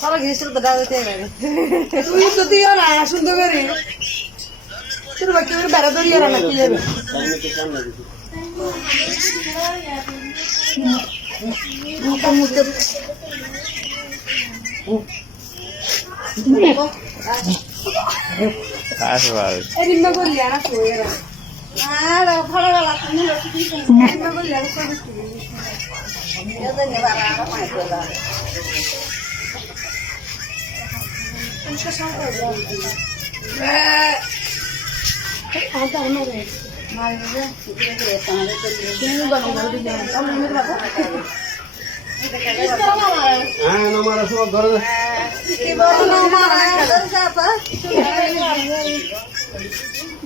সারা গেছিল তো গেলে তুই তো দিও না সুন্দর করে তোর বাকি করে বেড়া ধরিয়ে না কি যাবে আসবাল এদিন না করলি আর না। আর ভালো আমার সব ধরে না